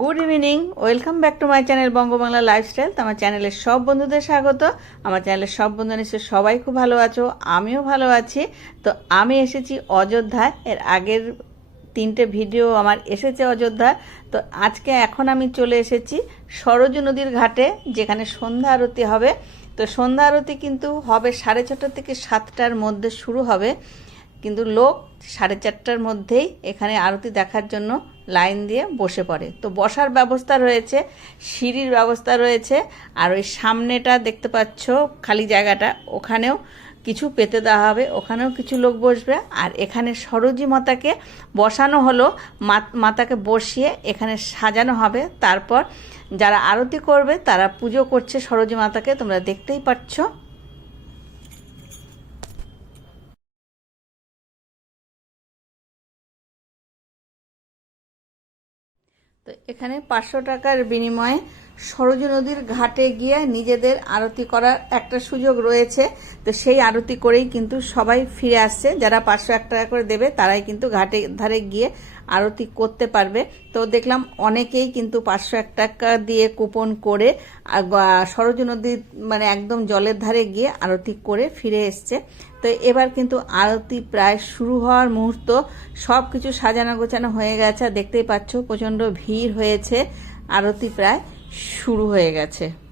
Good evening welcome back to my channel Bangabangla lifestyle তো আমার চ্যানেলের সব বন্ধুদের স্বাগত। আমার চ্যানেলের সব বন্ধু নিশ্চয় সবাই খুব ভালো আছো, আমিও ভালো আছি। তো আমি এসেছি অযোধ্যায়। এর আগের তিনটে ভিডিও আমার এসেছে অযোধ্যা তো আজকে এখন আমি চলে এসেছি সরজু নদীর ঘাটে, যেখানে সন্ধ্যা আরতি হবে। তো সন্ধ্যা আরতি কিন্তু হবে সাড়ে ছটা থেকে সাতটার মধ্যে শুরু হবে। কিন্তু লোক সাড়ে চারটার মধ্যেই এখানে আরতি দেখার জন্য লাইন দিয়ে বসে পড়ে। তো বসার ব্যবস্থা রয়েছে, সিঁড়ির ব্যবস্থা রয়েছে, আর ওই সামনেটা দেখতে পাচ্ছ খালি জায়গাটা। ওখানেও কিছু পেতে দেওয়া হবে, ওখানেও কিছু লোক বসবে। আর এখানে সরোজি মাতাকে বসানো হলো মাতাকে বসিয়ে এখানে সাজানো হবে। তারপর যারা আরতি করবে তারা পুজো করছে সরোজি মাতাকে, তোমরা দেখতেই পাচ্ছ। তো এখানে পাঁচশো টাকার বিনিময়ে সরজু নদীর ঘাটে গিয়ে নিজেদের আরতি করার একটা সুযোগ রয়েছে। তো সেই আরতি করেই কিন্তু সবাই ফিরে আসছে। যারা পাঁচশো এক টাকা করে দেবে, তারাই কিন্তু ঘাটে ধারে গিয়ে আরতি করতে পারবে। তো দেখলাম অনেকেই কিন্তু পাঁচশো এক টাকা দিয়ে কুপন করে সরজু নদীর মানে একদম জলের ধারে গিয়ে আরতি করে ফিরে এসছে। তো এবার কিন্তু আরতি প্রায় শুরু হওয়ার মুহূর্ত। সব কিছু সাজানো গোছানো হয়ে গেছে। দেখতেই পাচ্ছ প্রচণ্ড ভিড় হয়েছে আরতি প্রায়। শুরু হয়ে গেছে।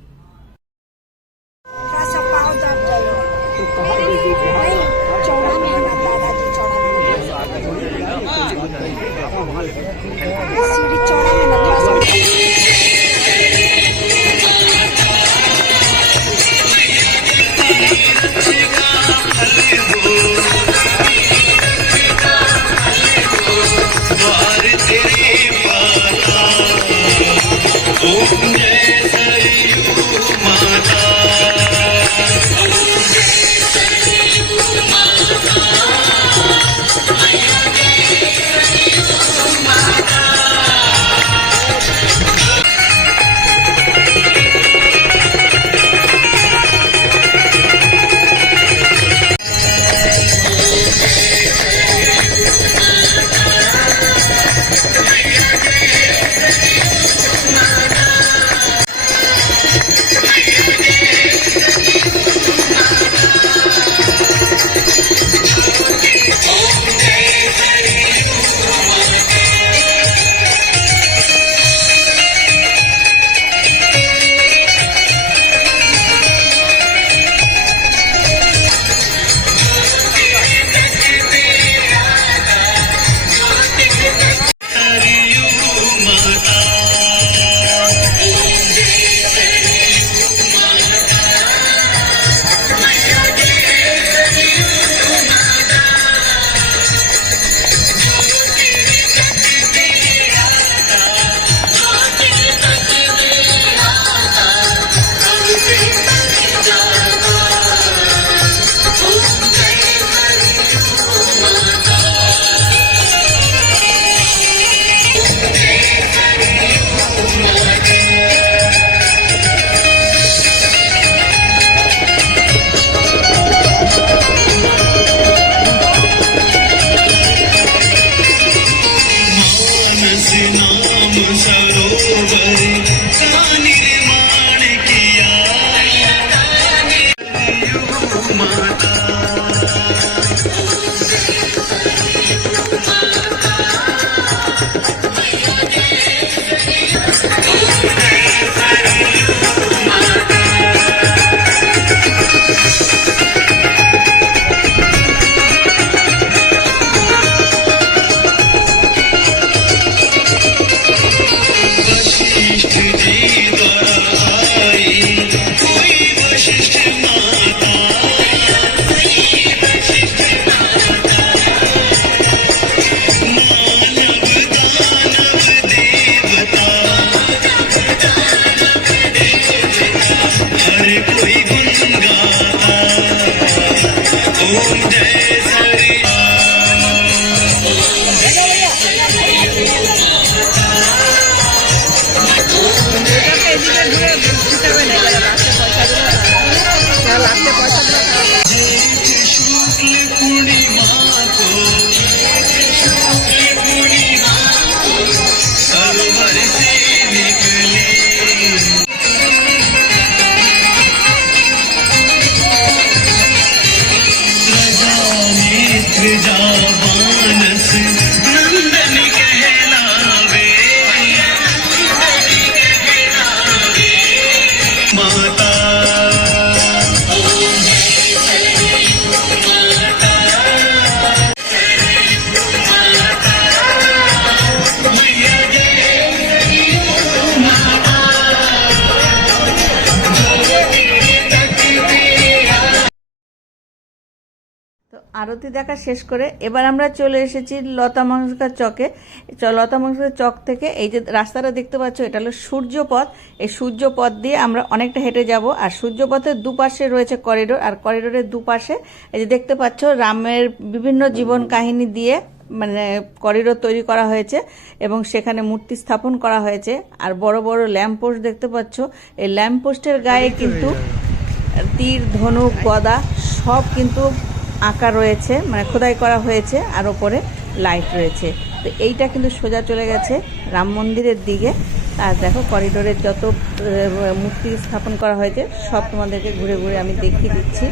যাবা আরতি দেখা শেষ করে এবার আমরা চলে এসেছি লতা মঙ্গলকার চকে। লতা মঙ্গলকার চক থেকে এই যে রাস্তাটা দেখতে পাচ্ছ এটা হলো সূর্যপথ। এই সূর্যপথ দিয়ে আমরা অনেকটা হেঁটে যাব আর সূর্যপথের দুপাশে রয়েছে করিডোর আর করিডোরের দুপাশে এই যে দেখতে পাচ্ছ রামের বিভিন্ন জীবন কাহিনী দিয়ে মানে করিডোর তৈরি করা হয়েছে এবং সেখানে মূর্তি স্থাপন করা হয়েছে। আর বড় বড় ল্যাম্পপোস্ট দেখতে পাচ্ছ এই ল্যাম্পপোস্টের গায়ে কিন্তু তীর ধনুক গদা সব কিন্তু আঁকা রয়েছে মানে খোদাই করা হয়েছে, আর ওপরে লাইট রয়েছে। তো এইটা কিন্তু সোজা চলে গেছে রাম মন্দিরের দিকে। আর দেখো করিডোরের যত মূর্তি স্থাপন করা হয়েছে, সব তোমাদেরকে ঘুরে ঘুরে আমি দেখিয়ে দিচ্ছি।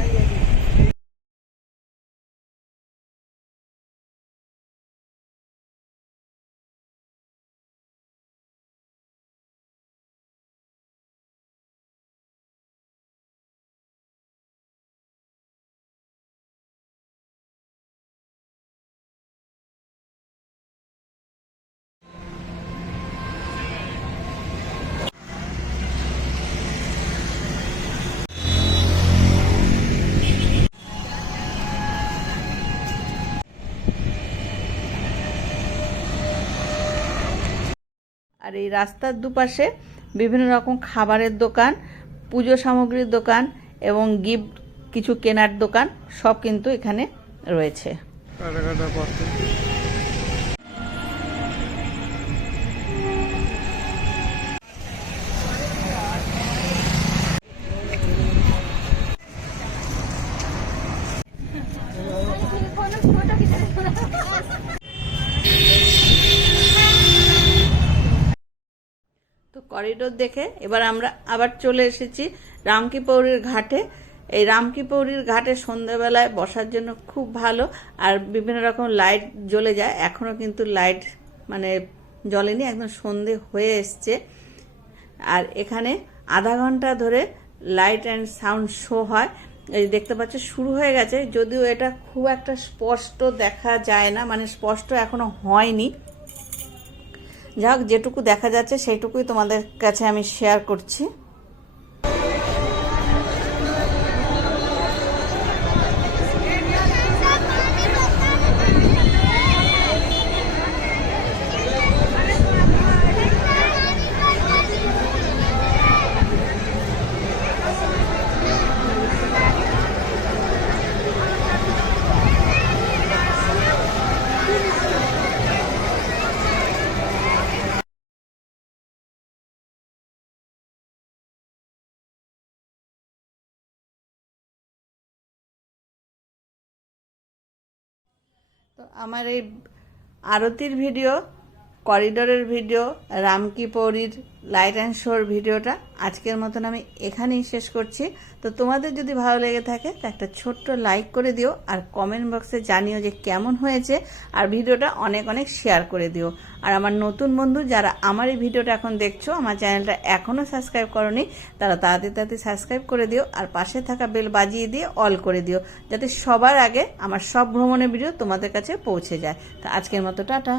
আর এই রাস্তার দুপাশে বিভিন্ন রকম খাবারের দোকান পুজো সামগ্রীর দোকান এবং গিফট কিছু কেনার দোকান সব কিন্তু এখানে রয়েছে। করিডোর দেখে এবার আমরা আবার চলে এসেছি রামকি পৌরির ঘাটে। এই রামকি পৌরির ঘাটে সন্ধ্যাবেলায় বসার জন্য খুব ভালো, আর বিভিন্ন রকম লাইট জ্বলে যায়। এখনও কিন্তু লাইট মানে জ্বলেনি, একদম সন্ধে হয়ে এসছে। আর এখানে আধা ঘণ্টা ধরে লাইট অ্যান্ড সাউন্ড শো হয়। এই দেখতে পাচ্ছ, শুরু হয়ে গেছে। যদিও এটা খুব একটা স্পষ্ট দেখা যায় না মানে স্পষ্ট এখনও হয়নি। যাই হোক যেটুকু দেখা যাচ্ছে সেইটুকুই তোমাদের কাছে আমি শেয়ার করছি। আমার এই আরতির ভিডিও করিডোরের ভিডিও, রামকি পৌরির লাইট অ্যান্ড শোর ভিডিওটা আজকের মতন আমি এখানেই শেষ করছি। তো তোমাদের যদি ভালো লেগে থাকে, তো একটা ছোট্ট লাইক করে দিও আর কমেন্ট বক্সে জানিও যে কেমন হয়েছে আর ভিডিওটা অনেক অনেক শেয়ার করে দিও। আর আমার নতুন বন্ধু যারা আমার এই ভিডিওটা এখন দেখছ, আমার চ্যানেলটা এখনও সাবস্ক্রাইব করনি, তারা তাড়াতাড়ি তাড়াতাড়ি সাবস্ক্রাইব করে দিও আর পাশে থাকা বেল বাজিয়ে দিয়ে অল করে দিও, যাতে সবার আগে আমার সব ভ্রমণের ভিডিও তোমাদের কাছে পৌঁছে যায়। তো আজকের মতো, টাটা।